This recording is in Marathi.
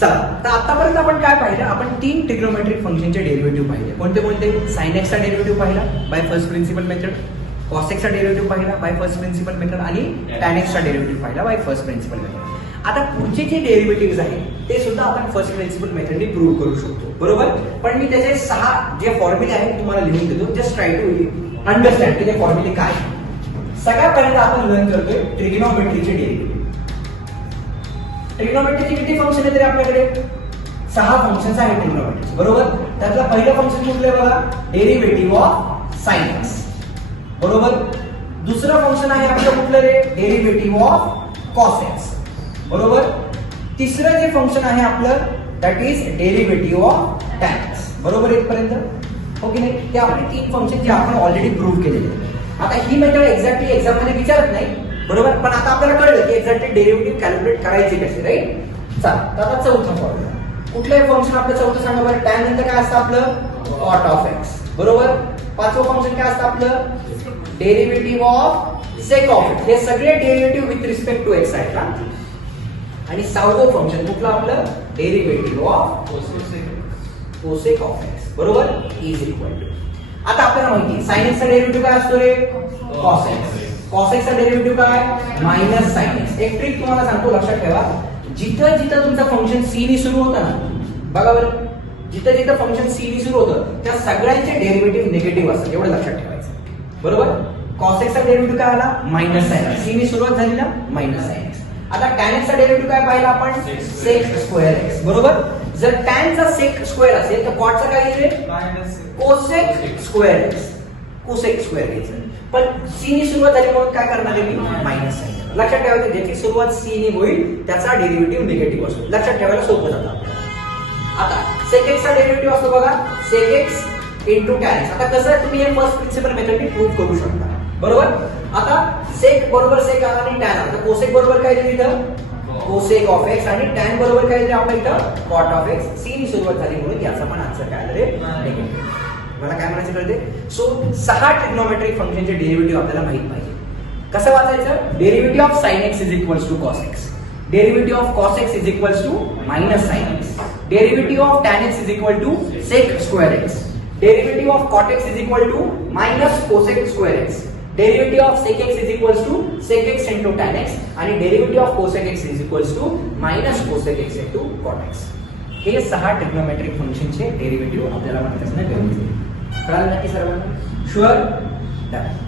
चला तर आतापर्यंत आपण काय पाहिलं, आपण 3 ट्रिग्नोमेट्रिक फंक्शनचे डेरिव्हेटिव्ह पाहिले. कोणते कोणते? साइन एक्सचा डेरिव्हेटिव्ह पाहिला by first principle method, cos एक्सचा डेरिव्हेटिव्ह पाहिला बाय फर्स्ट प्रिन्सिपल मेथड आणि टॅन एक्सचा डेरिव्हेटिव्ह पाहिला बाय फर्स्ट प्रिन्सिपल मेथड. आता पुढचे जे डेरिव्हेटिव्ह आहेत ते सुद्धा आपण फर्स्ट प्रिन्सिपल मेथडने प्रूव्ह करू शकतो, बरोबर. पण मी त्याचे 6 जे फॉर्म्युले आहेत तुम्हाला लिहून देतो. जस्ट ट्राय टू अंडरस्टँड की ते फॉर्म्युले काय. सगळ्यात पहिल्यांदा आपण लर्न करतोय ट्रिग्नोमेट्रीचे डेरिव्हेटिव्ह. ट्रिग्नोमेट्रीचे किती फंक्शन आहेत रे आपल्याकडे? 6 फंक्शन्स आहेत ट्रिग्नोमेट्रीचे, बरोबर. त्यातलं पहिलं फंक्शन कुठलं आहे बघा? डेरिव्हेटिव्ह ऑफ साइन एक्स, बरोबर. दुसरं फंक्शन आहे आपलं कुठलं रे? डेरिव्हेटिव्ह ऑफ कॉस एक्स, बरोबर. तिसरं जे फंक्शन आहे आपलं that is derivative of tan x, बरोबर. इथपर्यंत हो की नाही? ते आपले 3 फंक्शन जे आपण ऑलरेडी प्रूव्ह केलेले आहेत. आता ही मेथड एक्झॅक्टली एक्झाम मध्ये विचारत नाही, बरोबर. पण आता आपल्याला कळलं की एक्झॅक्टली डेरिव्हेटिव्ह कॅल्क्युलेट करायचे कसे, राईट. चला आता चौथा फॉर्म्युला. कुठलंही फंक्शन आपलं चौथं सांगा बरं. टॅन नंतर काय असतं आपलं? कॉट ऑफ एक्स, बरोबर. पाचवं फंक्शन काय असतं आपलं? Derivative of sec of x. हे सगळे derivative with respect to x आहेत ना. आणि 6वं फंक्शन कुठलं आपलं? Derivative of cosec of x, बरोबर. Is equal to. आता आपल्याला माहिती आहे साइन एक्सचा डेरिव्हेटिव्ह काय असतो रे? Cos x. कॉस एक्सचा डेरिव्हेटिव्ह काय? Minus sine x. एक ट्रिक तुम्हाला सांगतो, लक्षात ठेवा. जिथं जिथं तुमचं फंक्शन सी नी सुरू होतं ना, बघा बरं, जिथं जिथं फंक्शन सी नी सुरू होतं त्या सगळ्यांचे डेरिव्हेटिव्ह निगेटिव्ह असतात, एवढं लक्षात ठेवायचं, बरोबर. कॉस एक्सचा डेरिव्हेटिव्ह काय आला? Minus sine x. सी नी सुरुवात झाली ना, मायनस साइन एक्स. आता टॅन एक्सचा डेरिव्हेटिव्ह काय पाहिला आपण? सेक स्क्वेअर एक्स, बरोबर. जर टॅनचा सेक स्क्वेअर असेल तर कॉटचा काय येईल? Cosec square x. Cosec square घ्यायचं. पण सी नी सुरुवात झाली म्हणून काय करणार आहे मी? Minus sign. लक्षात ठेवायचं ज्याची सुरुवात सी नी होईल त्याचा डेरिव्हेटिव्ह निगेटिव्ह असतो. लक्षात ठेवायला सोपं जातं आपल्याला. आता सेक एक्सचा डेरिव्हेटिव्ह असतो बघा, sec x into tan x. आता कसं तुम्ही हे फर्स्ट प्रिन्सिपल मेथडने प्रूव्ह करू शकता, बरोबर. आता सेक बरोबर सेक आला आणि टॅन आला. कोसेक बरोबर काय दिलं इथं? Cosec of x. आणि टॅन बरोबर काय दिलं आपण इथं? Cot of x. सी नी सुरुवात झाली म्हणून याचा पण आन्सर काय आलं रे? निगेटिव्ह. मला काय म्हणायचं कळते? सो 6 ट्रिग्नोमेट्रिक फंक्शनचे डेरिव्हेटिव्ह आपल्याला माहित पाहिजे. कसं वाचायचं? Derivative of sine x is equals to cos x. Derivative of cos x is equals to minus sine x. Derivative of tan x is equal to sec square x. Derivative of cot x is equal to minus cosec square x. Derivative of sec x is equals to sec x into tan x. आणि derivative of cosec x is equals to minus cosec x into cot x. हे 6 ट्रिग्नोमेट्रिक फंक्शनचे डेरिव्हेटिव्ह आपल्याला माहित असणं गरजेचं आहे. कळालं नक्की सर्वांना? शुअर? डन.